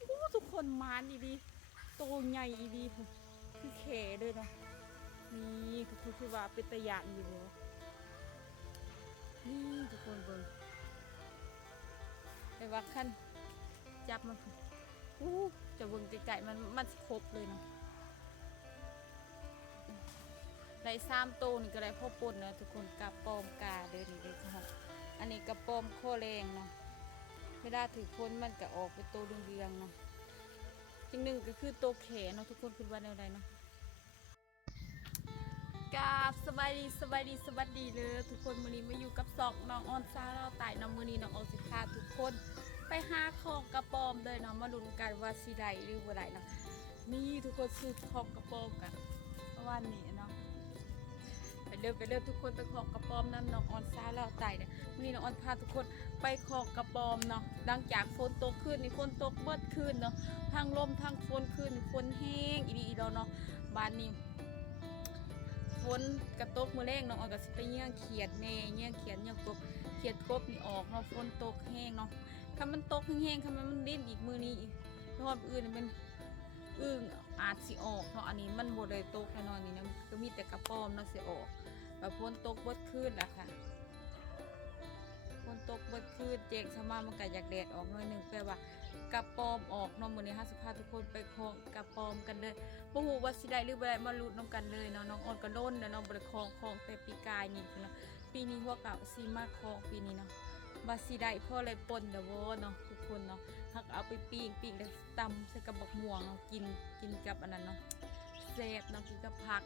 โอ้ทุกคนมานดีโตใหญ่ดีผมคือแขเลยเนาะนี่คือว่าเป็นตะยานอยู่เลยนี่ทุกคนเบิ่งแต่ว่าขั้นจับมันจะเบิ่งไก่มันครบเลยเนาะได้3โตนี่ก็ได้พ่อปนเนาะทุกคนกับปอมกาเดินนี่ค่ะอันนี้กระปอมโคแรงเนาะเวลาถือพ้นมันก็ออกเป็นโตเรืองๆเนาะจริงหนึ่งก็คือโตแขนเนาะทุกคนคือว่าแนวใดเนาะกราบสบายดีสวัสดีเลยทุกคนมื้อนี้มาอยู่กับน้องออนซาเราไต่น้ำมื้อนี้น้องออนสิพาทุกคนไปหาของกระปอมเลยเนาะมาลุ้นกันว่าสิได้หรือบ่ได้เนาะนี่ทุกคนซื้อของกระปอมกันวันนี้เนาะไปเริ่มทุกคนไปของกระปอมน้ำน้องออนซาเราไต่เนี่ยมื้อนี้น้องออนพาทุกคนไปของกระปอมเนาะดังจากฝนตกขึ้นนี่ฝนตกเบิดขึ้นเนาะทางลมทางฝนขึ้นฝนแห้งอีดีเนาะบ้านนี้ฝนกระตกมือแรงเนาะออกกับสิไปเงี้ยเขียดแน่เงี้ยเขียดเนี่ยเขียดกบนี่ออกเนาะฝนตกแห้งเนาะถ้ามันตกแห้งๆถ้ามันดิ้นอีกมือนี้เพราะว่าอื่นมันอาจสิออกเนาะอันนี้มันโบเลยตกแน่นอนนี่นะก็มีแต่กระป๋อมเนาะสิออกแบบฝนตกบดขึ้นแหละค่ะฝนตกบดขึ้นแจงสมามันก็อยากแดดออกหน่อยหนึ่งแปลว่ากระป๋อมออกเนาะมื้อนี้50พาทุกคนไปคล้องกระป๋อมกันเลยบ่ฮู้ว่าสิได้หรือบ่ได้มาลุ้นน้ำกันเลยเนาะน้องออนก็ล้นเนาะบ่ได้คล้องแต่ปีกายนี่เนาะปีนี้พวกเก่าสิมาคล้องปีนี้เนาะว่าสิได้พ่อเลยปนเด้อบ่เนาะทุกคนเนาะถ้าเอาไปปิ้งแล้วตำใส่กับบักม่วงเนาะกินกับอันนั้นเนาะแซ่บเนาะกินกับผัก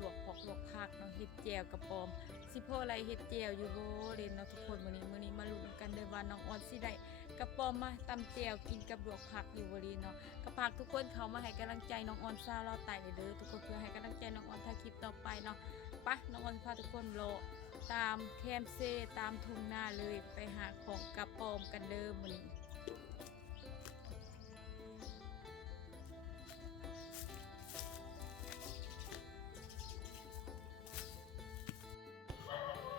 ลวกผักเนาะเฮ็ดแจ่วกระป๋อมสิพ่ออะไรเฮ็ดแจ่วอยู่บ่เล่นเนาะทุกคนมื้อนี้มาลุ้นกันเด้อว่าน้องออนสิได้กระป๋อมมาตำแจ่วกินกับลวกผักอยู่บ่ลีเนาะก็ฝากทุกคนเข้ามาให้กำลังใจน้องออนซาเราไต่เด้อทุกคนเพื่อให้กำลังใจน้องออนถ่ายคลิปต่อไปเนาะไปน้องออนพาทุกคนรอตามแคมเซ่ตามทุ่งนาเลยไปหาของกระป๋อมกันเด้อมื้อนี้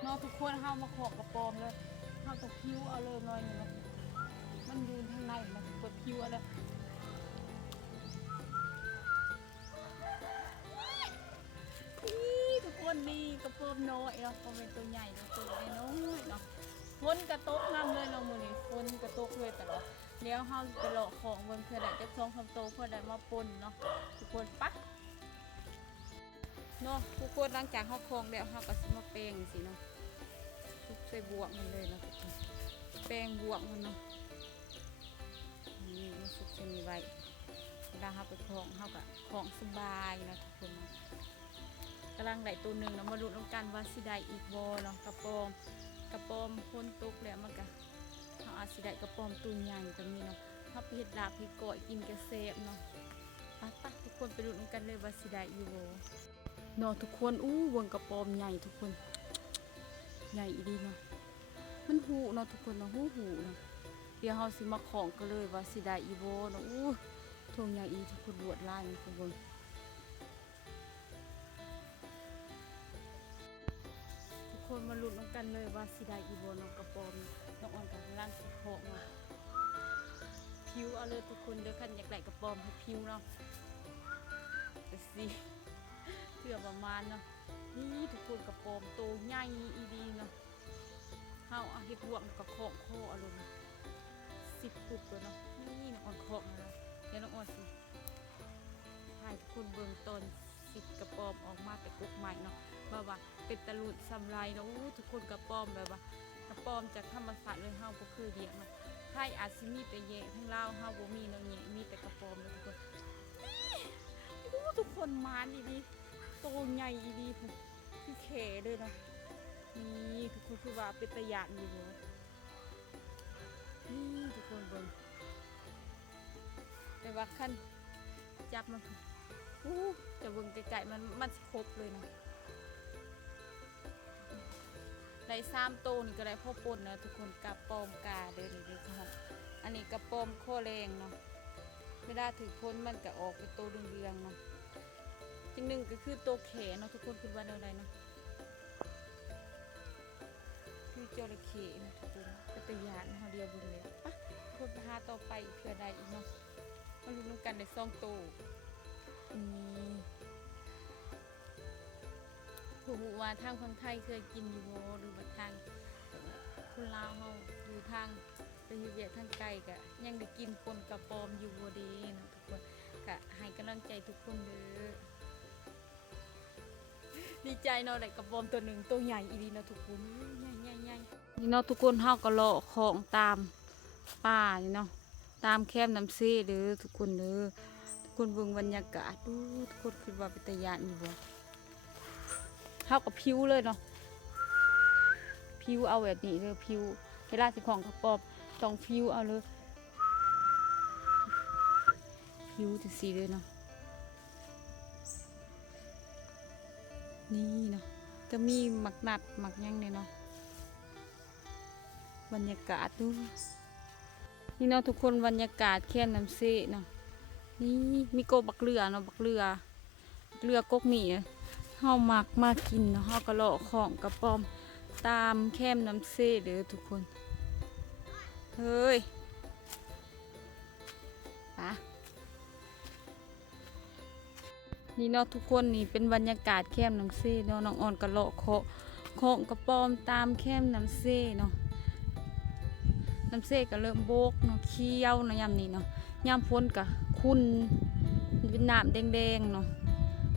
เนาะทุกคนเฮามาขอกระป๋อมเลยเฮาก็คิ้วเอาเลยหน่อยนึงมันยืนข้างในมันกดคิ้วเอาเลยทุกคนนี่กระป๋อมน้อยเนาะก็เป็นตัวใหญ่ตัวน้อยเนาะฝนกระตกน้ำเลยเนาะมื้อนี้ฝนกระตกเลยตลอดเดี๋ยวเฮาไปเลาะของเบิ่งเพื่อได้จัก2-3โตเพื่อได้มาปนเนาะทุกคนปะเนาะทุกคนหลังจากเฮาคลองแล้วเฮาก็สิมาแปรงสิเนาะทุกใส่บวกมันเลยเนาะทุกคนแปรงบวกมันเนาะนี่มันสุกจะมีไว้เวลาเฮาไปคลองเฮาก็คลองสบายนะทุกคนกำลังได้ตัวหนึ่งเนาะมาดูน้ำกันว่าสิได้อีกบ่เนาะกระป๋อมฝนตกแล้วมันก็เฮาอาจสิได้กระป๋อมตัวใหญ่ก็มีเนาะเฮาไปเฮ็ดลาบเฮ็ดก้อยกินกระเซบเนาะไปทุกคนไปดูน้ำกันเลยว่าสิได้อยู่บ่เนาะทุกคนวงกระป๋อมใหญ่ทุกคนใหญ่ดีเนาะมันหูเนาะทุกคนเนาะหูเนาะเดี๋ยวเฮาสิมาของกันเลยว่าสิได้อีบ่เนาะทงใหญ่อีทุกคนรวดลายมันทุกคนมาลุ้นกันเลยว่าสิได้อีบ่เนาะกระป๋อมน้องอ่อนกับร่างสิของเนาะผิวเอาเลยทุกคนเด้อคันอยากได้กระป๋อมให้ผิวเนาะจะสิเพื่อประมาณเนาะนี่ทุกคนกระป๋อมโตใหญ่อีดีเนาะเฮาเอาเฮ็ดบวกกับของโคอารมณ์10 ปุกตัวเนาะนี่น้องอ่อนของเนาะเดี๋ยวน้องอ่อนสิให้ทุกคนเบิ่งต้น10กระป๋อมออกมาแต่กุกใหม่เนาะว่าเป็นตะลุดสำไรเนาะทุกคนกระป๋อมแบบว่ากระป๋อมจากธรรมศาสตร์เลยเฮาบ่เคยเลี้ยงเนาะไทยอาจสิมีแต่แยะทั้งลาวเฮาบ่มีเนาะแยะมีแต่กระป๋อมเลยทุกคนทุกคนมานดีโตใหญ่ดีคือแขเลยเนาะนี่ทุกคนคือว่าเป็นตะยานอยู่เลยนี่ทุกคนเบิ่งแต่ว่าขั้นจับมันจะเบิ่งไก่มันครบเลยเนาะได้3โตนี่ก็ได้พ่อปนนะทุกคนกระป๋อมกาเดินนี่ค่ะอันนี้กระป๋อมโคแรงเนาะเวลาถือพ้นมันก็ออกเป็นโตเรืองๆเนาะจริงหนึ่งก็คือโตแขนเนาะทุกคนคือว่าอะไรเนาะคือ จระเข้นะทุกคนเป็นตะยานเขาเดียวเบึงเลยปะคนไปหาต่อไปเพื่อใดอีกเนาะมาลุ้นนำกันในซ่องโตผู้ว่าทางคนไทยเคยกินอยู่บ่หรือว่าทางคนลาวเฮาอยู่ทางไปอยู่เวียดทางไกลก็ยังได้กินปนกระปอมอยู่บ่เดีเนาะทุกคนก็ให้กำลังใจทุกคนเด้อดีใจเนาะได้กระปอมตัวหนึ่งตัวใหญ่อีหลีเนาะทุกคนใหญ่นี่เนาะทุกคนเฮาก็เลาะของตามป่านี่เนาะตามแคมน้ำเซ่เด้อทุกคนเด้อทุกคนเบิ่งบรรยากาศดูทุกคนคิดว่าเป็นตะยานอยู่บ่เฮากับผิวเลยเนาะผิวเอาแบบนี้เลยผิวเวลาสิของกระปอมต้องผิวเอาเลยผิวจะสีเลยเนาะนี่เนาะจะมีหมักหนัดหมักยังเนี่ยเนาะบรรยากาศดูนี่เนาะทุกคนบรรยากาศแค่น้ำเซ่เนาะนี่มีโกบักเรือเนาะบักเรือกกหมี่เฮามักมากินเนาะเฮากระเลาะของกระปอมตามแคมน้ำเซ่เด้อทุกคนเฮ้ยปะนี่เนาะทุกคนนี่เป็นบรรยากาศแคมน้ำเซ่เนาะน้องอ่อนกระเลาะของกระปอมตามแคมน้ำเซ่เนาะน้ำเซ่ก็เริ่มโบกเนาะเคี้ยวเนาะยามนี้เนาะยามพ้นก็คุณเป็นน้ำแดงๆเนาะ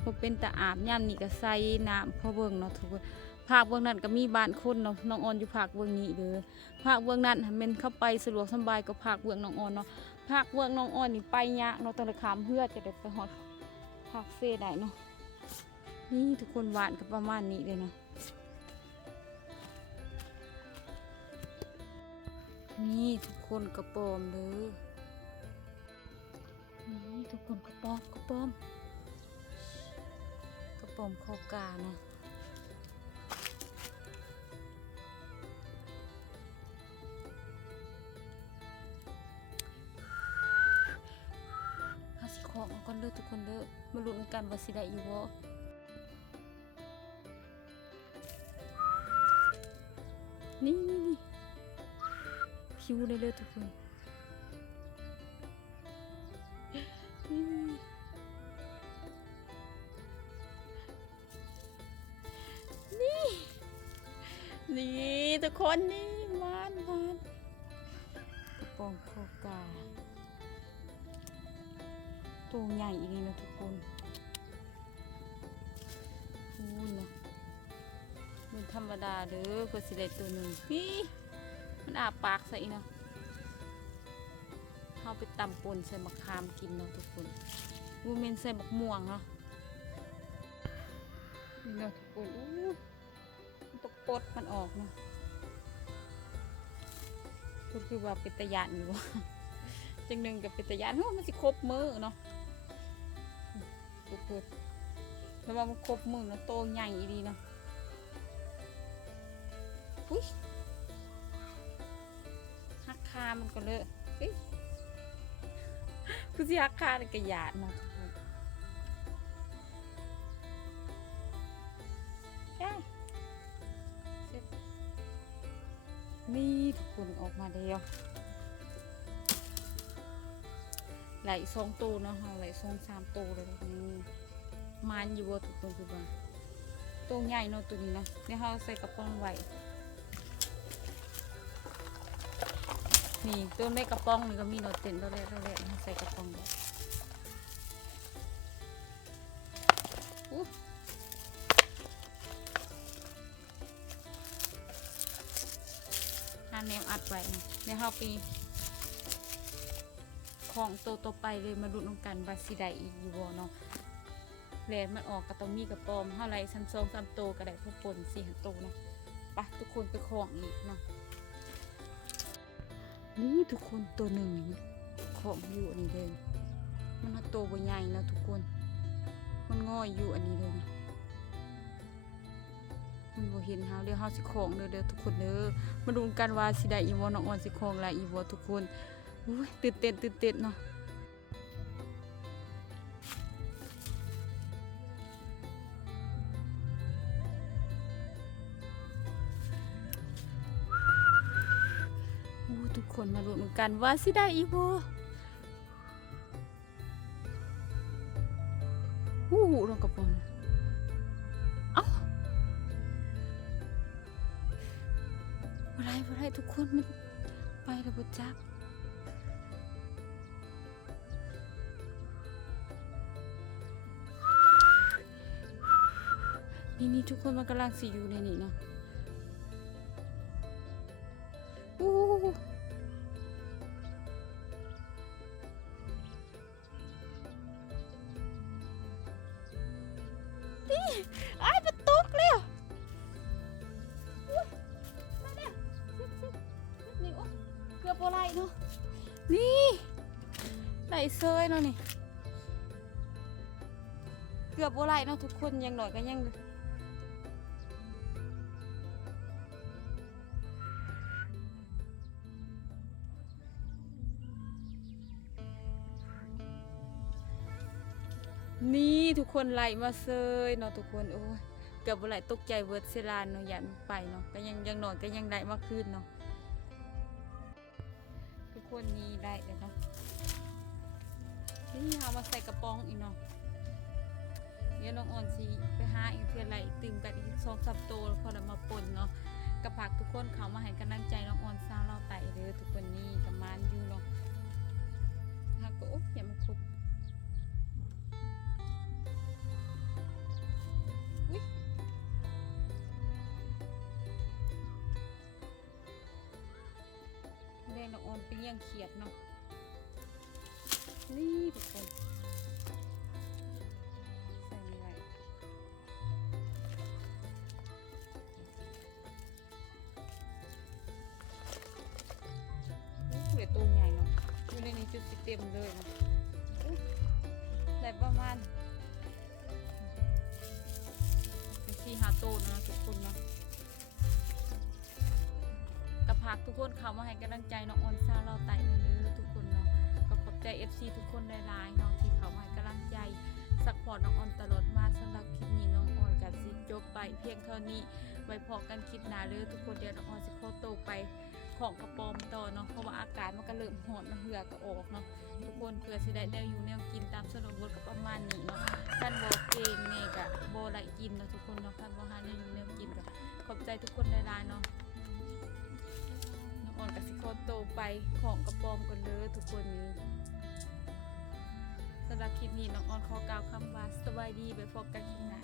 พอเป็นตะอาบยามนี้ก็ใส่น้ำพอเบิ่งเนาะทุกคนภาคเบื้องนั้นก็มีบ้านคนเนาะน้องอ่อนอยู่ภาคเบื้องนี้เด้อภาคเบื้องนั้นมันเข้าไปสะดวกสบายกับภาคเบื้องน้องอ่อนเนาะภาคเบื้องน้องอ่อนนี่ไปยากเนาะต้องไปขามเพื่อจะได้ไปฮอดภาคเซ่ได้เนาะนี่ทุกคนหวานกับประมาณนี้เลยเนาะนี่ทุกคนกระปอมเลยนี่ทุกคนกระปอมคอกาเนาะหาสิของเอาก่อนเด้อทุกคนเด้อมาลุ้นกันว่าสิได้อยู่บ่นี่ผิวเลยทุกคนนี่ทุกคนนี่หวานกระปองโคกาตัวใหญ่อีกนะทุกคนอู้ยนะมันธรรมดาเด้อก็สิได้ตัวหนึ่งนี่มันอาปากใส่เนาะเข้าไปตำป่นใส่มะขามกินเนาะทุกคนวูเมนใส่มะม่วงเนาะนี่เนาะทุกคนตกปดมันออกเนาะก็คือว่าเป็นตะยานอยู่ จังหนึ่งกับเป็นตะยานมันสิครบมือเนาะเปิดแล้วว่ามันครบมือเนาะโตใหญ่ดีเนาะอุ้ยหักคามันก็เลยคือสิหักคาในกระยาดเนาะนี่ทุกคนออกมาเดียวไหล2 ตัวเนาะไหล2-3 ตัวเลยนี่มันอยู่บนทุกคนคือว่าตัวใหญ่เนาะตัวนี้เนาะเดี๋ยวเราใส่กระป๋องไว้นี่ตัวในกระป๋องนี่ก็มีเนาะเต็มตัวแรกใส่กระป๋องไว้แนวอัดไว้เดี๋ยวเราไปของตัวไปเลยมาดูน้องกันว่าสิได้อีกอยู่บ่เนาะแหลมมันออกกับตรงนี้กับปอมเท่าไร3-3 ตัวก็ได้พวกปน4-5 ตัวเนาะไปทุกคนไปของอีกเนาะนี่ทุกคนตัวหนึ่งของอยู่อันนี้เลยมันโตบ่ใหญ่แล้วทุกคนมันง่อยอยู่อันนี้เลยนะมันบ่เห็นเฮาเดี๋ยวเฮาสิของเด้อทุกคนเด้อมาดูกันว่าสิได้อีบ่น้องอ่อนสิของหลายอีบ่ทุกคนอุ้ยตื่นเต้นเนาะ คนมาลุ้นกันว่าสิได้อีบ่ฮู้ลงกระป๋องเอ้าบ่ได้ทุกคนมันไปแล้วบ่จักนี่ทุกคนมันกำลังสิอยู่ในนี้เนาะอู้นี่ไอ้มันตกแล้วอุ๊ยมาแล้วนี่โอ้เกือบบ่ไหลเนาะนี่ไหลเซยเนาะนี่เกือบบ่ไหลเนาะทุกคนยังหน่อยก็ยังนี่ทุกคนไหลมาเซยเนาะทุกคนโอ้ยเกือบบ่ไหลตกใจเวิร์ดเซลานเนาะอย่ามันไปเนาะก็ยังหน่อยก็ยังได้มาคืนเนาะทุกคนนี่ได้เลยเนาะนี่เอามาใส่กระป๋องอีกเนาะเดี๋ยวน้องอ่อนสิไปหาอีกเพื่อนไหลตื่มกันอีก2-3โตพอได้มาปนเนาะกระผักทุกคนเขามาให้กำลังใจน้องอ่อนสาวเราไต่เด้อทุกคนนี่กับมานอยู่เนาะแล้วก็โอ๊ยอย่ามันครบแดงน้องอ่อนเป็นยังเขียดเนาะนี่ทุกคนใส่ไม่ไหวเหลือตัวใหญ่เนาะอยู่ในนี้จุดเต็มเลยเนาะได้ประมาณ4-5 ตัวนะทุกคนเนาะกระพักทุกคนเขามาให้กำลังใจน้องออนซาเราไต่เลยทุกคนเนาะก็ขอบใจ FC ทุกคนหลายๆเนาะที่เขามาให้กำลังใจซัพพอร์ตน้องออนตลอดมาสำหรับคลิปนี้น้องออนกับสิจบไปเพียงเท่านี้ไว้พอกันคลิปหน้าเลยทุกคนเดี๋ยวน้องออนสิเข้าโตไปของกระป๋อมต่อเนาะเพราะว่าอากาศมันก็เริ่มร้อนมันเหือก็ออกเนาะทุกคนเพื่อสิได้แนวอยู่แนวกินตามสโลบทก็ประมาณนี้เนาะกันบ่เก่งนี่ก็บ่ได้กินเนาะทุกคนเนาะกันบ่หาแนวอยู่แนวกินก็ขอบใจทุกคนหลายๆเนาะน้องออนกับสิเข้าโตไปของกระป๋อมกันเลยทุกคนนี้สำหรับคลิปนี้น้องออนขอกล่าวคำว่าสวัสดีไปพบกันคลิปหน้า